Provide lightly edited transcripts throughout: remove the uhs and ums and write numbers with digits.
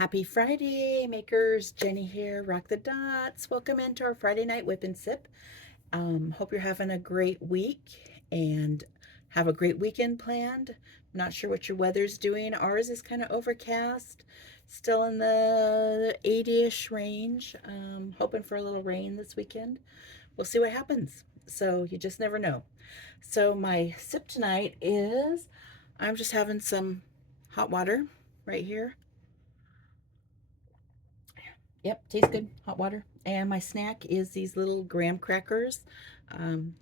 Happy Friday, makers. Jenny here, Rock the Dots. Welcome into our Friday night whip and sip. Hope you're having a great week and have a great weekend planned. Not sure what your weather's doing. Ours is kind of overcast, still in the 80-ish range. Hoping for a little rain this weekend. We'll see what happens. So you just never know. So my sip tonight is I'm just having some hot water right here. Yep, tastes good. Hot water. And my snack is these little graham crackers,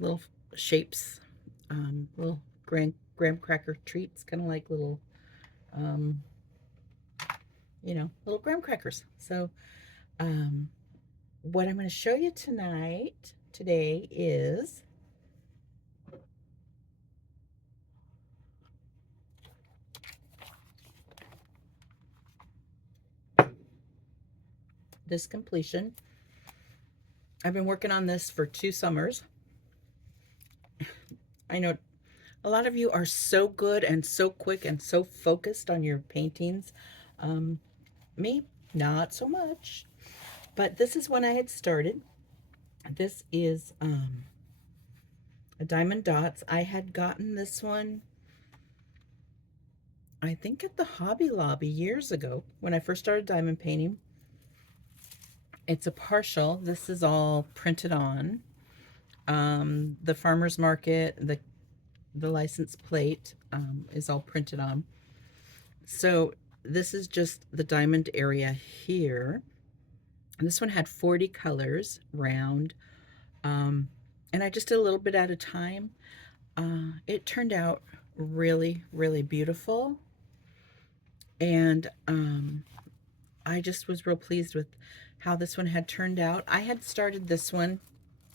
little shapes, little graham cracker treats, kind of like little, um, little graham crackers. So, um, what I'm going to show you today, is this completion. I've been working on this for 2 summers. I know a lot of you are so good and so quick and so focused on your paintings. Um, Me, not so much. But this is when I had started. This is a Diamond Dots. I had gotten this one, I think, at the Hobby Lobby years ago when I first started diamond painting. It's a partial. This is all printed on. The farmer's market, the license plate is all printed on. So this is just the diamond area here. And this one had 40 colors round. And I just did a little bit at a time. It turned out really, really beautiful. And I just was real pleased with how this one had turned out. I had started this one,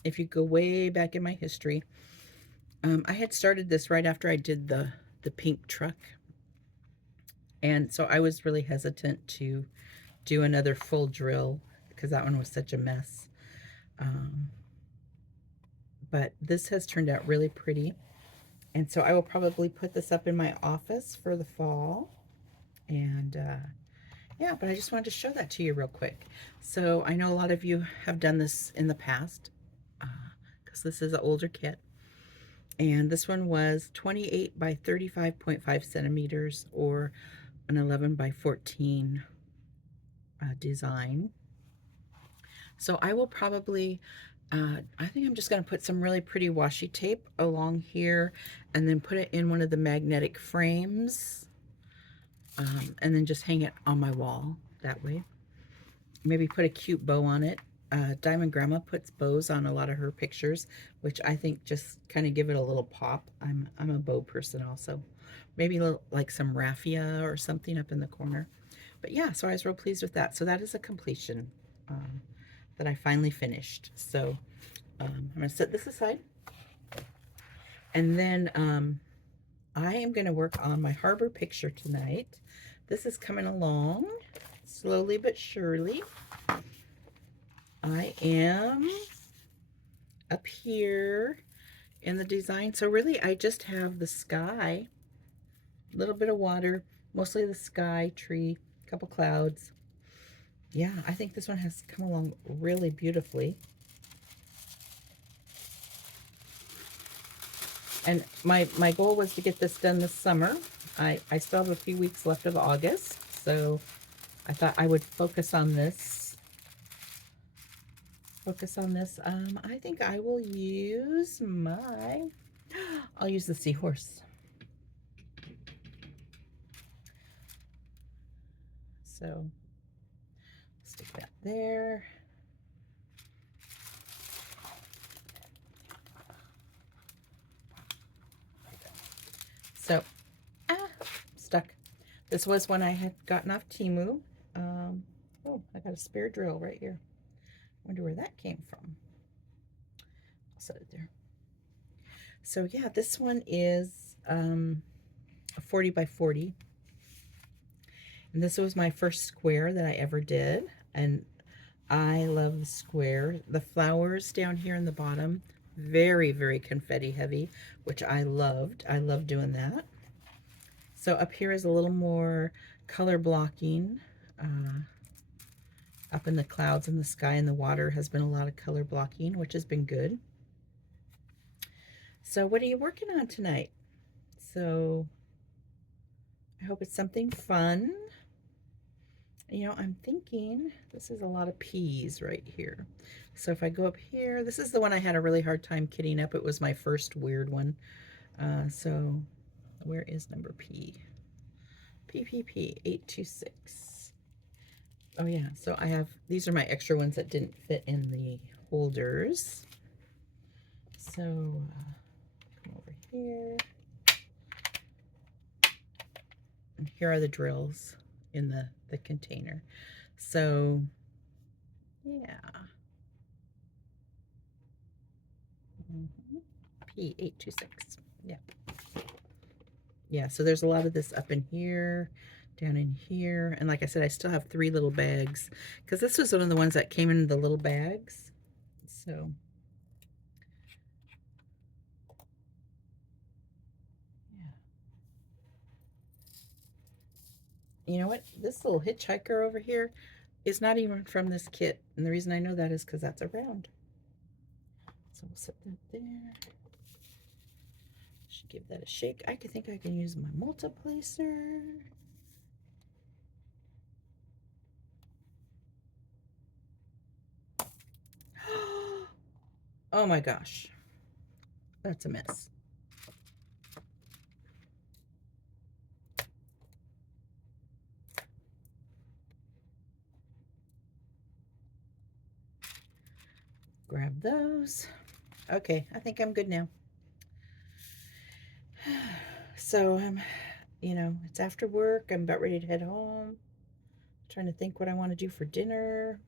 if you go way back in my history, I had started this right after I did the pink truck. And so I was really hesitant to do another full drill because that one was such a mess. But this has turned out really pretty. And so I will probably put this up in my office for the fall. And yeah, but I just wanted to show that to you real quick. So I know a lot of you have done this in the past because this is an older kit. And this one was 28 by 35.5 centimeters, or an 11 by 14 design. So I will probably, I think I'm just going to put some really pretty washi tape along here and then put it in one of the magnetic frames, and then just hang it on my wall that way. Maybe put a cute bow on it. Diamond Grandma puts bows on a lot of her pictures, which I think just kind of give it a little pop. I'm a bow person also. Maybe like some raffia or something up in the corner. But yeah, so I was real pleased with that. So that is a completion that I finally finished. So I'm going to set this aside. And then I am going to work on my harbor picture tonight. This is coming along slowly but surely. I am up here in the design. So really, I just have the sky, a little bit of water, mostly the sky, tree, a couple clouds. Yeah, I think this one has come along really beautifully. And my goal was to get this done this summer. I still have a few weeks left of August, so I thought I would focus on this. I think I will use I'll use the seahorse. So stick that there. So, stuck. This was when I had gotten off Temu. Oh, I got a spare drill right here. Wonder where that came from. I'll set it there. So yeah, this one is a 40 by 40. And this was my first square that I ever did. And I love the square. The flowers down here in the bottom, very, very confetti heavy, which I loved. I love doing that. So up here is a little more color blocking up in the clouds and the sky and the water has been a lot of color blocking, which has been good. So what are you working on tonight? So I hope it's something fun. You know, I'm thinking this is a lot of peas right here. So if I go up here, this is the one I had a really hard time kitting up. It was my first weird one. So where is number P? PPP 826. Oh yeah, so I have, these are my extra ones that didn't fit in the holders. So come over here. And here are the drills in the container. So yeah. P826. Yeah. Yeah, so there's a lot of this up in here, down in here. And like I said, I still have 3 little bags because this was one of the ones that came in the little bags. So yeah. You know what? This little hitchhiker over here is not even from this kit. And the reason I know that is because that's around. So we'll set that there. Should give that a shake. I could think I can use my multiplacer. Oh my gosh. That's a mess. Grab those. Okay, I think I'm good now. So you know, it's after work. I'm about ready to head home. Trying to think what I want to do for dinner.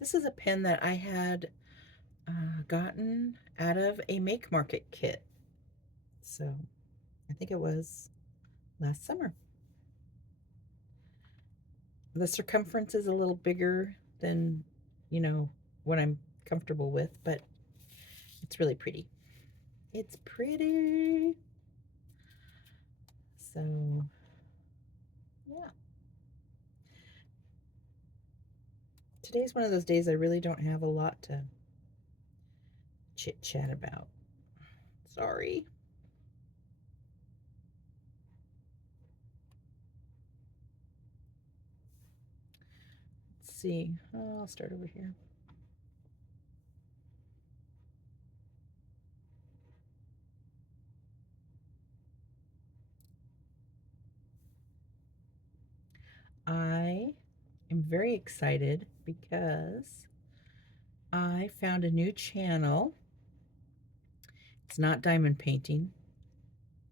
This is a pen that I had gotten out of a Make Market kit. So I think it was last summer. The circumference is a little bigger than, you know, what I'm comfortable with, but it's really pretty. It's pretty. So, yeah. Today's one of those days I really don't have a lot to chit chat about. Sorry. Let's see. Oh, I'll start over here. I am very excited because I found a new channel. It's not diamond painting.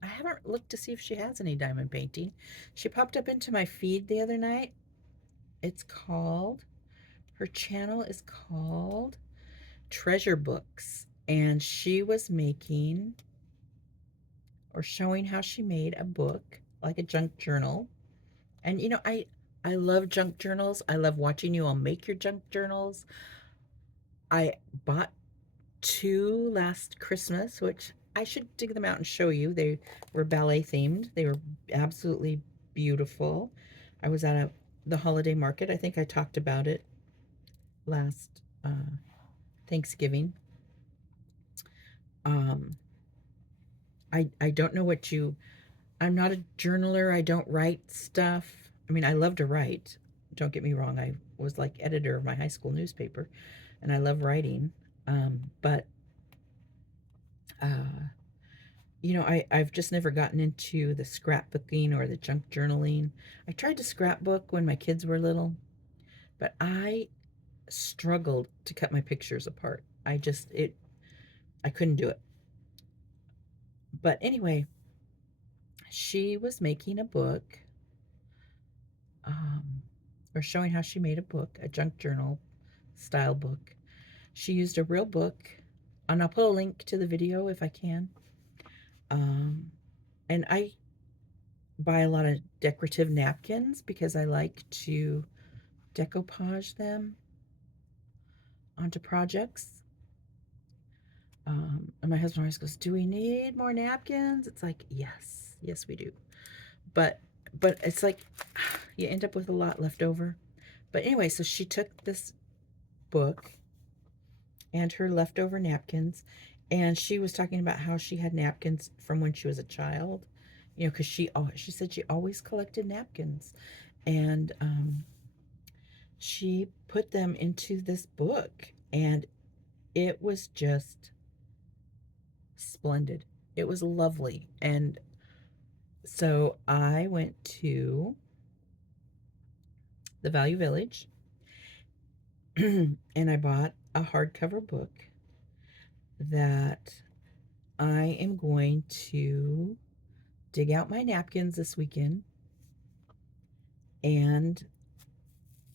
I haven't looked to see if she has any diamond painting. She popped up into my feed the other night. It's called, her channel is called Treasure Books. And she was making or showing how she made a book, like a junk journal. And you know, I love junk journals. I love watching you all make your junk journals. I bought 2 last Christmas, which I should dig them out and show you. They were ballet themed. They were absolutely beautiful. I was at the holiday market. I think I talked about it last Thanksgiving. Um, I don't know what you. I'm not a journaler. I don't write stuff. I mean, I love to write. Don't get me wrong. I was like editor of my high school newspaper, and I love writing. But uh, you know, I've just never gotten into the scrapbooking or the junk journaling. I tried to scrapbook when my kids were little, but I struggled to cut my pictures apart. I couldn't do it. But anyway, she was making a book, um, or showing how she made a book, a junk journal style book. She used a real book, and I'll put a link to the video if I can. And I buy a lot of decorative napkins because I like to decoupage them onto projects. And my husband always goes, "Do we need more napkins?" It's like, yes, yes, we do. But it's like you end up with a lot left over. But anyway, so she took this book and her leftover napkins, and she was talking about how she had napkins from when she was a child. You know, because she said she always collected napkins, and she put them into this book, and it was just splendid. It was lovely. And so I went to the Value Village and I bought a hardcover book that I am going to dig out my napkins this weekend and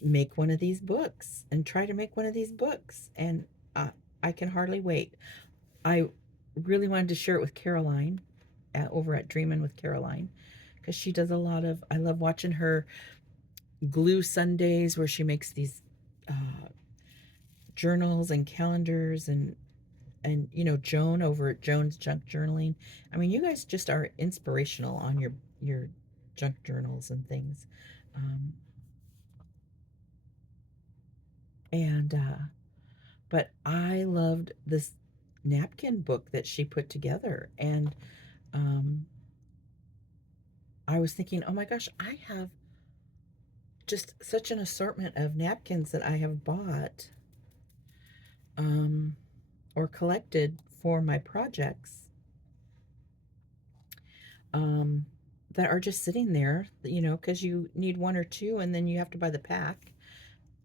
make one of these books and try to make one of these books. And I can hardly wait. I really wanted to share it with Caroline over at Dreamin' with Caroline, because she does a lot of, I love watching her glue Sundays where she makes these journals and calendars, and you know, Joan over at Joan's Junk Journaling. I mean, you guys just are inspirational on your junk journals and things. Um, and But I loved this napkin book that she put together, and um, I was thinking, oh my gosh, I have just such an assortment of napkins that I have bought um, or collected for my projects, um, that are just sitting there, you know, because you need one or two and then you have to buy the pack.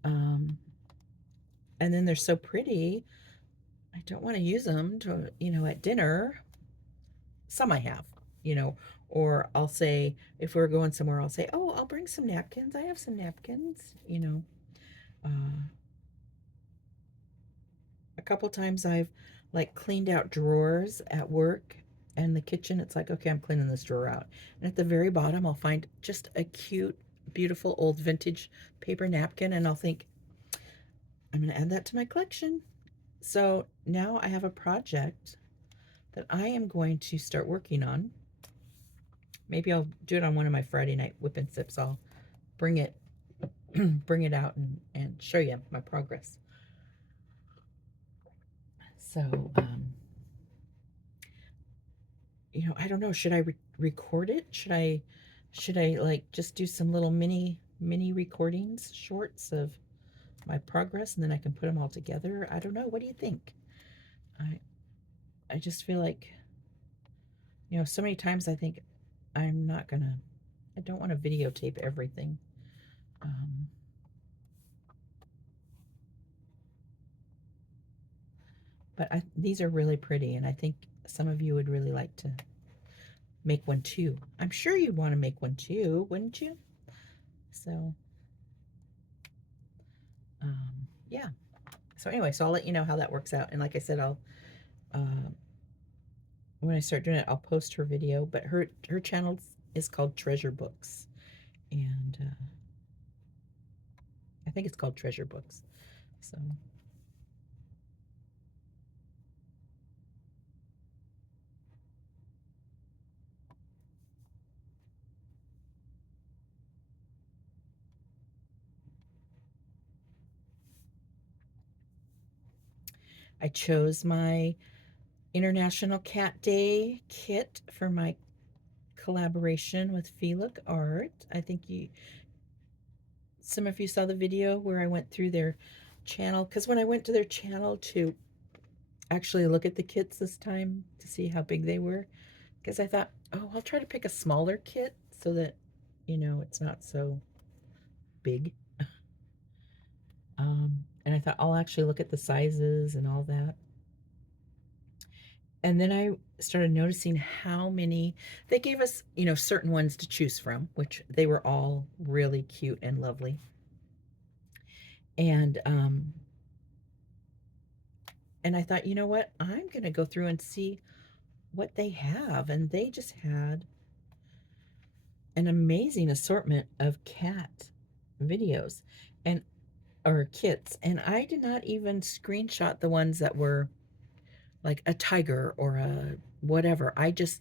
Um, and then they're so pretty. I don't want to use them to, you know, at dinner. Some I have, you know, or I'll say, if we're going somewhere, I'll say, oh, I'll bring some napkins. I have some napkins, you know. Uh, a couple times I've like cleaned out drawers at work and the kitchen. It's like, okay, I'm cleaning this drawer out. And at the very bottom, I'll find just a cute, beautiful old vintage paper napkin. And I'll think, I'm going to add that to my collection. So now I have a project that I am going to start working on. Maybe I'll do it on one of my Friday night whip and sips. I'll bring it bring it out and show you my progress. So you know, I don't know, should I record it? Should I like just do some little mini recordings, shorts of my progress, and then I can put them all together? I don't know. What do you think? I I just feel like, you know, so many times I think I'm not gonna, I don't want to videotape everything. Um, but these are really pretty, and I think some of you would really like to make one too. I'm sure you'd want to make one too, wouldn't you? So, yeah. So anyway, so I'll let you know how that works out. And like I said, I'll uh, when I start doing it, I'll post her video. But her channel is called Treasure Books, and I think it's called Treasure Books. So I chose my International Cat Day kit for my collaboration with Felic Art. I think some of you saw the video where I went through their channel, because when I went to their channel to actually look at the kits this time to see how big they were, because I thought, oh, I'll try to pick a smaller kit so that, you know, it's not so big. And I thought I'll actually look at the sizes and all that. And then I started noticing how many they gave us, you know, certain ones to choose from, which they were all really cute and lovely. And and I thought, you know what? I'm going to go through and see what they have. And they just had an amazing assortment of cat videos. And or kits, and I did not even screenshot the ones that were like a tiger or a whatever. I just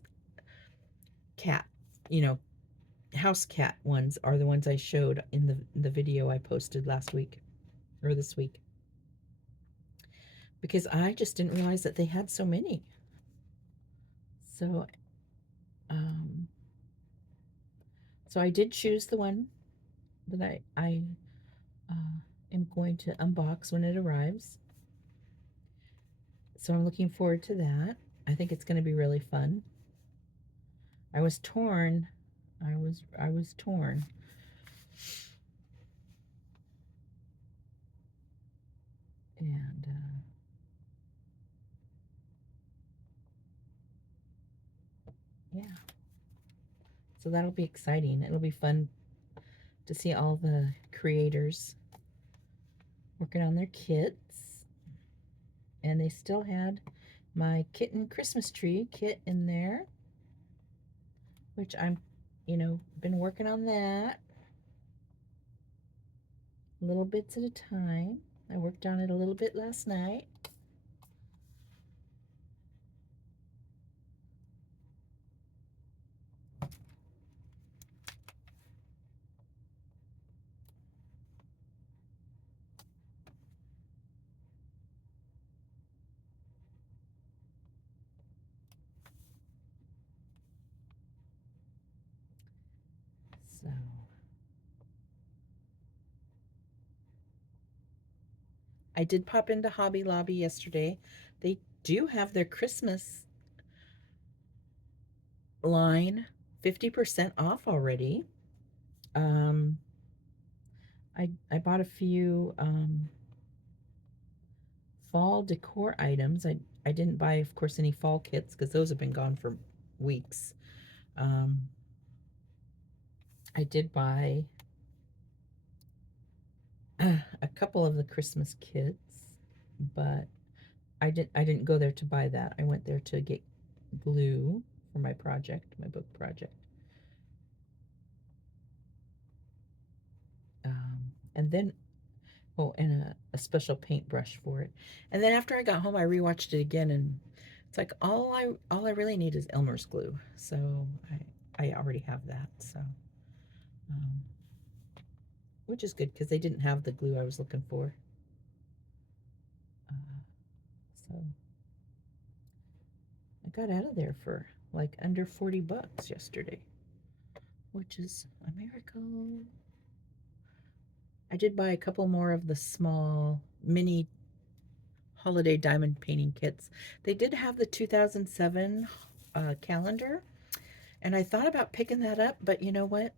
cat, you know, house cat ones are the ones I showed in the video I posted last week or this week, because I just didn't realize that they had so many. So um so I did choose the one that I am going to unbox when it arrives. So I'm looking forward to that. I think it's going to be really fun. I was torn. I was torn. And yeah. So that'll be exciting. It'll be fun to see all the creators working on their kits. And they still had my kitten Christmas tree kit in there, which I'm, been working on that little bits at a time. I worked on it a little bit last night. So I did pop into Hobby Lobby yesterday. They do have their Christmas line 50% off already. Um, I bought a few fall decor items. I didn't buy, of course, any fall kits because those have been gone for weeks. Um, I did buy a couple of the Christmas kits, but I didn't go there to buy that. I went there to get glue for my project, my book project. And then and a special paintbrush for it. And then after I got home, I rewatched it again, and it's like all I really need is Elmer's glue. So I already have that. So um, which is good because they didn't have the glue I was looking for. So I got out of there for like under $40 yesterday, which is a miracle. I did buy a couple more of the small mini holiday diamond painting kits. They did have the 2007 calendar, and I thought about picking that up, but you know what?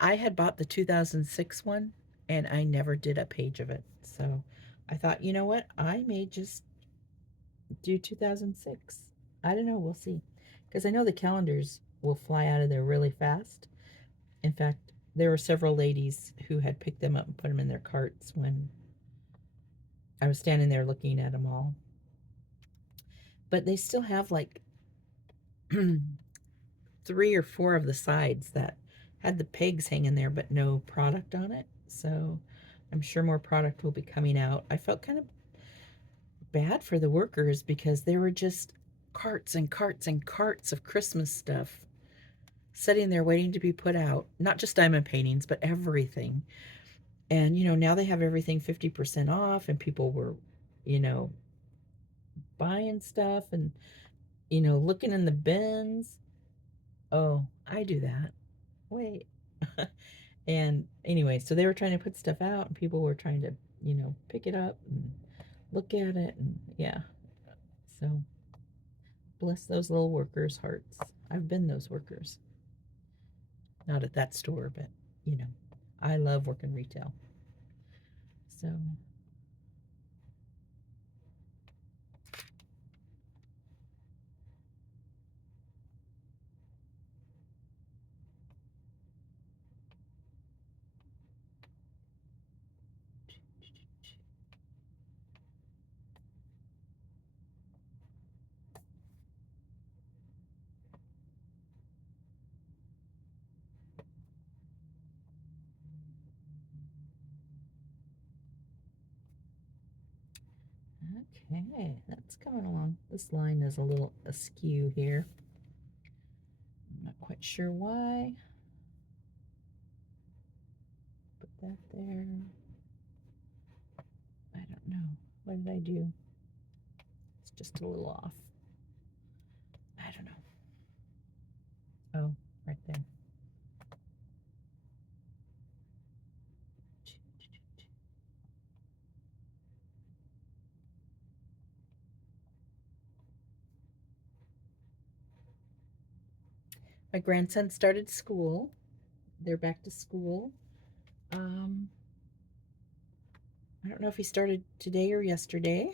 I had bought the 2006 one and I never did a page of it. So I thought, you know what? I may just do 2006. I don't know. We'll see. Because I know the calendars will fly out of there really fast. In fact, there were several ladies who had picked them up and put them in their carts when I was standing there looking at them all. But they still have like 3 or 4 of the sides that had the pegs hanging there but no product on it. So I'm sure more product will be coming out. I felt kind of bad for the workers because there were just carts and carts and carts of Christmas stuff sitting there waiting to be put out. Not just diamond paintings, but everything. And, now they have everything 50% off, and people were, you know, buying stuff and, looking in the bins. Oh, I do that. Wait. And anyway, so they were trying to put stuff out, and people were trying to, pick it up and look at it. And yeah, so bless those little workers' hearts. I've been those workers. Not at that store, but, you know, I love working retail. So, Okay, that's coming along. This line is a little askew here. I'm not quite sure why. Put that there. I don't know. What did I do? It's just a little off. I don't know. Oh, right there. My grandson started school. They're back to school. Um, I don't know if he started today or yesterday.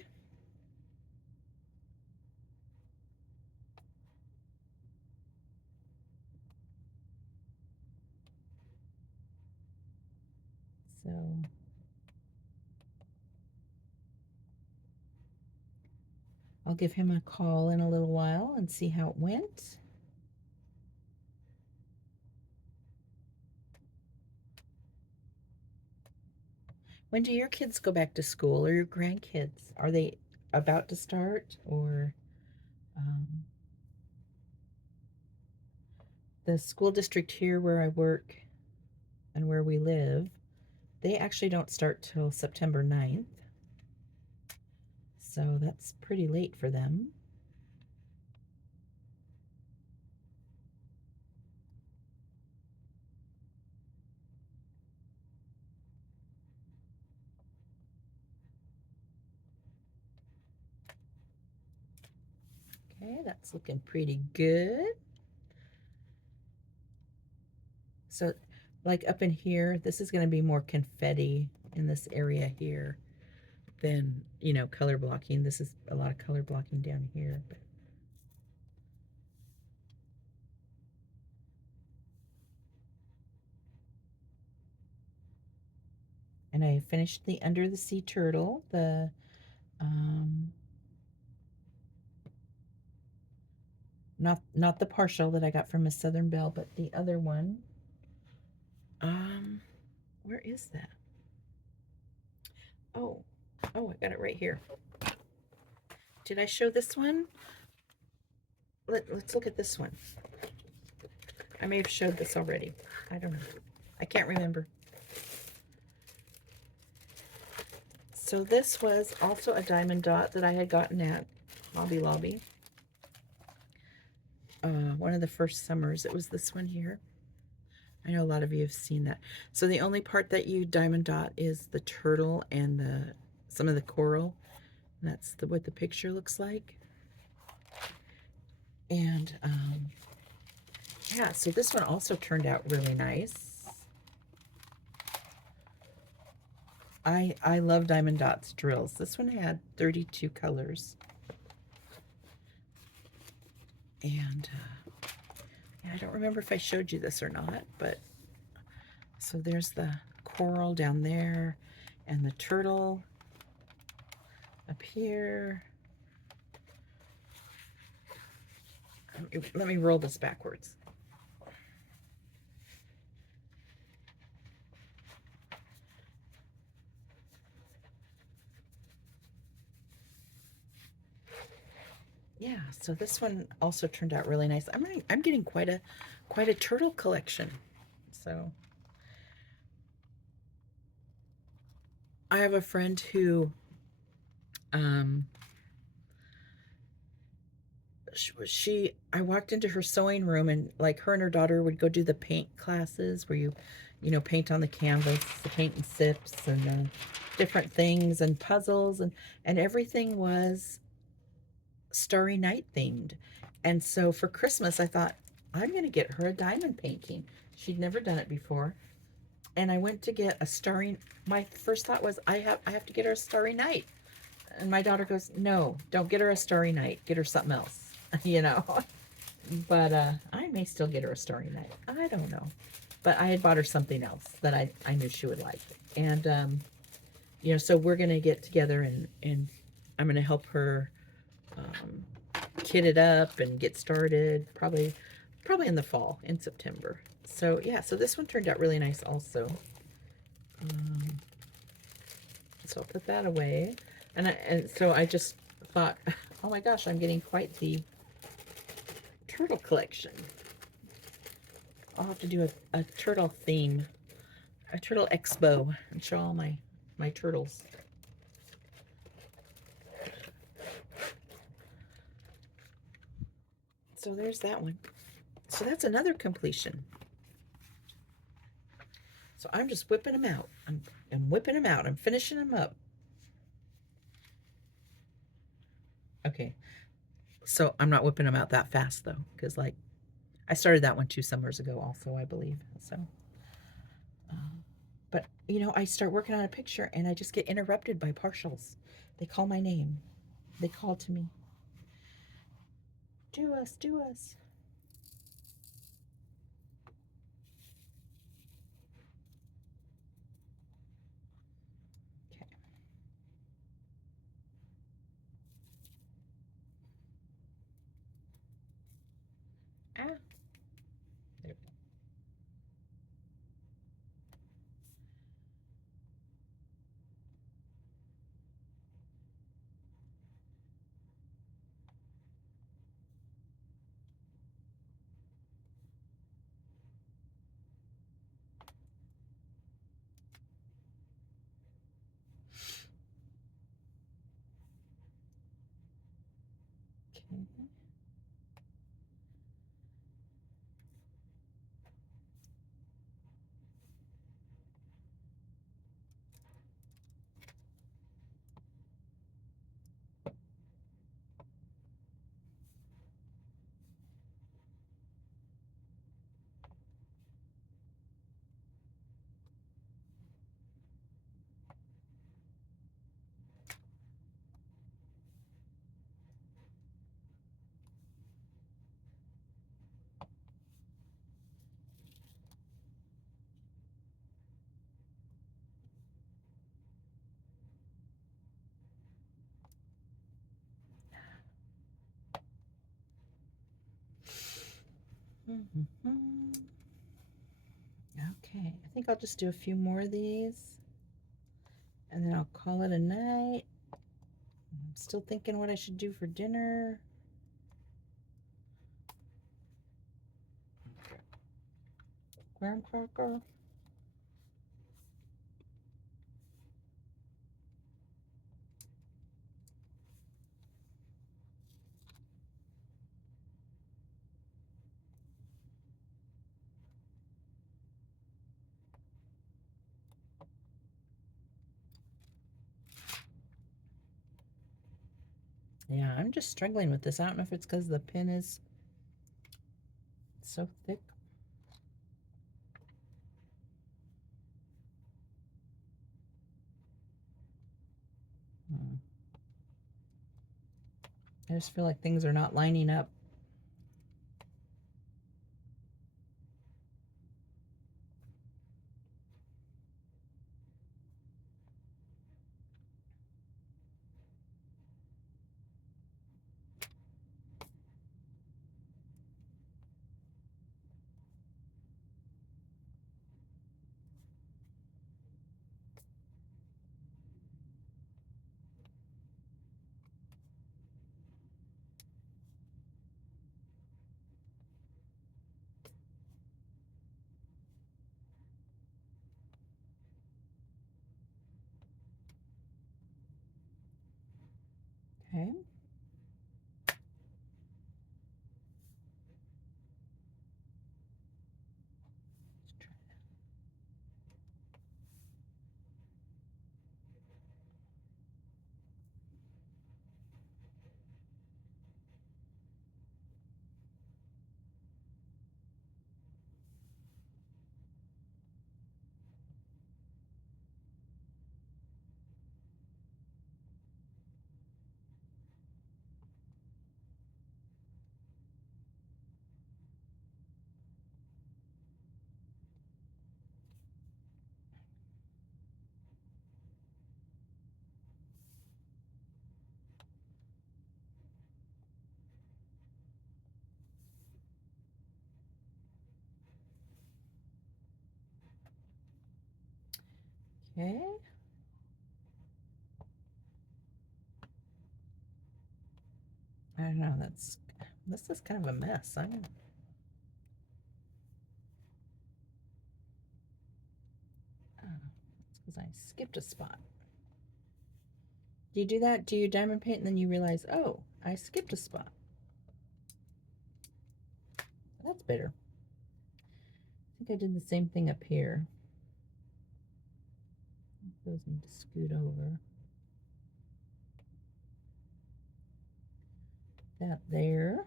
So I'll give him a call in a little while and see how it went. When do your kids go back to school, or your grandkids? Are they about to start, or um, the school district here where I work and where we live, they actually don't start till September 9th. So that's pretty late for them. Okay, that's looking pretty good. So, like up in here, this is going to be more confetti in this area here than, color blocking. This is a lot of color blocking down here. But and I finished the Under the Sea Turtle, um, not the partial that I got from Miss Southern Belle, but the other one. Um, where is that? Oh, oh, I got it right here. Did I show this one? Let's look at this one. I may have showed this already. I don't know. I can't remember. So this was also a diamond dot that I had gotten at Hobby Lobby. One of the first summers. It was this one here. I know a lot of you have seen that. So the only part that you diamond dot is the turtle and some of the coral. And that's what the picture looks like. And yeah, so this one also turned out really nice. I love diamond dots drills. This one had 32 colors. And yeah, I don't remember if I showed you this or not, but so there's the coral down there and the turtle up here. Let me roll this backwards. Yeah, so this one also turned out really nice. I'm getting quite a turtle collection. So I have a friend who I walked into her sewing room, and like her and her daughter would go do the paint classes where you paint on the canvas, the paint and sips and different things and puzzles, and everything was Starry Night themed. And so for Christmas, I thought, I'm going to get her a diamond painting. She'd never done it before. And I went to get my first thought was, I have to get her a Starry Night. And my daughter goes, no, don't get her a Starry Night. Get her something else, But I may still get her a Starry Night. I don't know. But I had bought her something else that I knew she would like. And, so we're going to get together and I'm going to help her kit it up and get started probably in the fall, in September. So yeah, so this one turned out really nice also. So I'll put that away. And so I just thought, oh my gosh, I'm getting quite the turtle collection. I'll have to do a turtle theme, a turtle expo, and show all my turtles. So there's that one. So that's another completion. So I'm just whipping them out. I'm whipping them out. I'm finishing them up. Okay. So I'm not whipping them out that fast though, because like I started that one 2 summers ago also, I believe. So, but you know, I start working on a picture and I just get interrupted by partials. They call my name. They call to me. Do us, do us. Okay. Ah, there we go. Okay. Mm-hmm. Okay, I think I'll just do a few more of these and then I'll call it a night. I'm still thinking what I should do for dinner. Graham cracker. Yeah, I'm just struggling with this. I don't know if it's because the pin is so thick. Hmm. I just feel like things are not lining up. Okay. Let's try that. Okay. I don't know, this is kind of a mess. I don't, it's because I skipped a spot. Do you do that? Do you diamond paint and then you realize, oh, I skipped a spot? That's better. I think I did the same thing up here. Those need to scoot over. That there.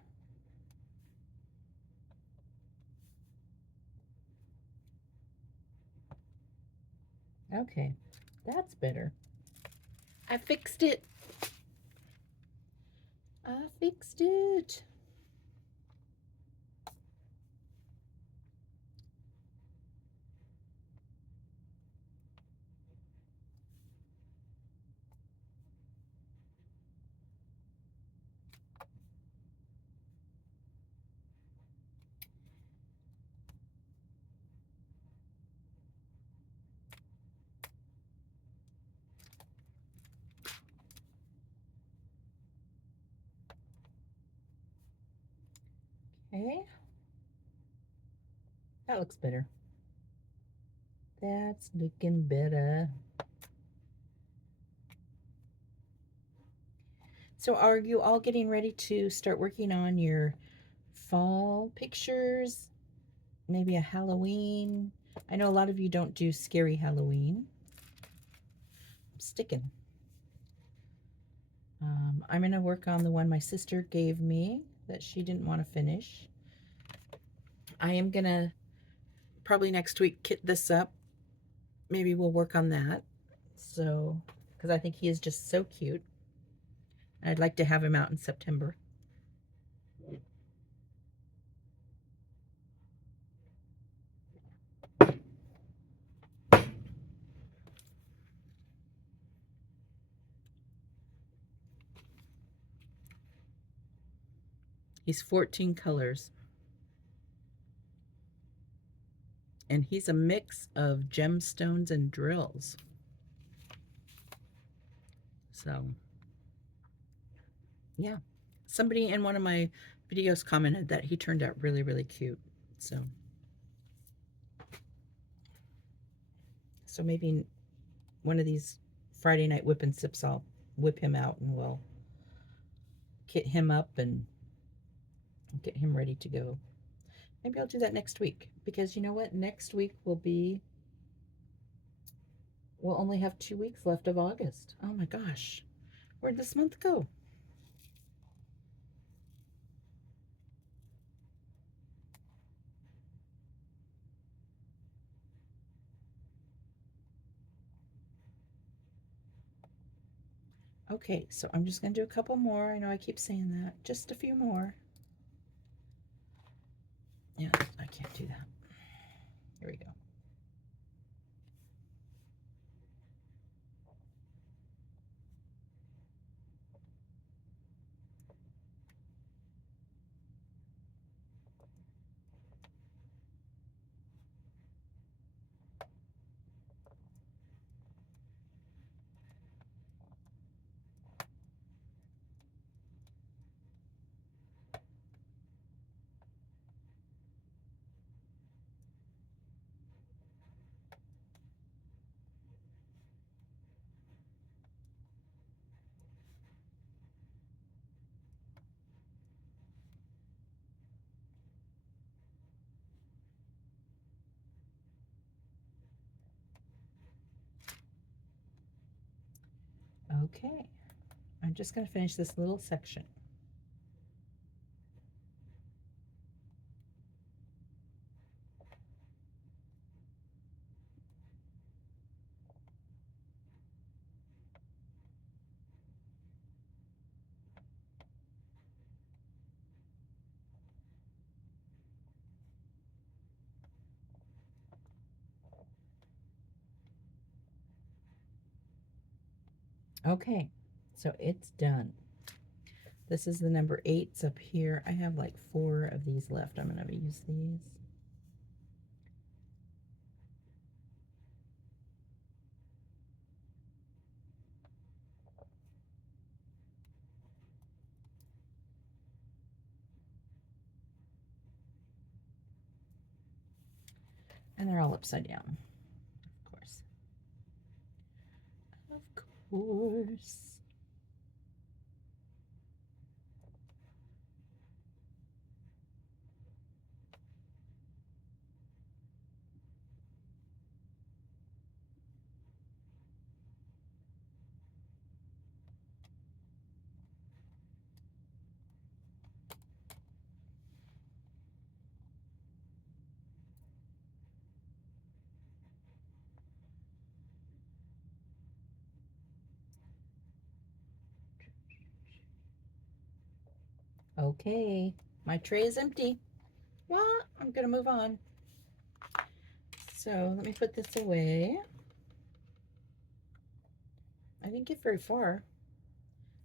Okay, that's better. I fixed it. I fixed it. Okay. That looks better. That's looking better. So are you all getting ready to start working on your fall pictures? Maybe a Halloween? I know a lot of you don't do scary Halloween. I'm sticking. I'm going to work on the one my sister gave me that she didn't want to finish. I am going to probably next week kit this up. Maybe we'll work on that. So, because I think he is just so cute. I'd like to have him out in September. He's 14 colors. And he's a mix of gemstones and drills. So, yeah. Somebody in one of my videos commented that he turned out really, really cute. So maybe one of these Friday night whip and sips, I'll whip him out and we'll kit him up and get him ready to go. Maybe I'll do that next week because you know what? Next week we'll only have 2 weeks left of August. Oh my gosh. Where'd this month go? Okay, so I'm just going to do a couple more. I know I keep saying that. Just a few more. Yeah, I can't do that. Here we go. Okay, I'm just going to finish this little section. Okay, so it's done. This is the number 8's up here. I have like 4 of these left. I'm going to use these. And they're all upside down, of course. Of course. Okay, my tray is empty. What? I'm gonna move on. So let me put this away. I didn't get very far.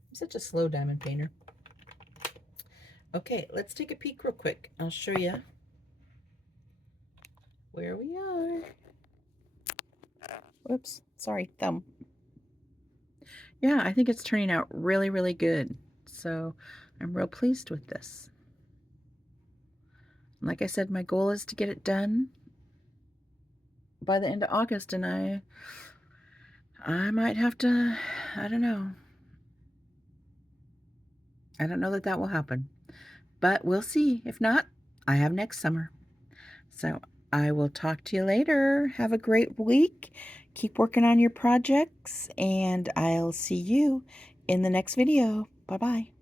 I'm such a slow diamond painter. Okay, let's take a peek real quick. I'll show you where we are. Whoops, sorry, thumb. Yeah, I think it's turning out really, really good. So I'm real pleased with this. Like I said, my goal is to get it done by the end of August, and I might have to, I don't know. I don't know that that will happen, but we'll see. If not, I have next summer. So I will talk to you later. Have a great week. Keep working on your projects, and I'll see you in the next video. Bye-bye.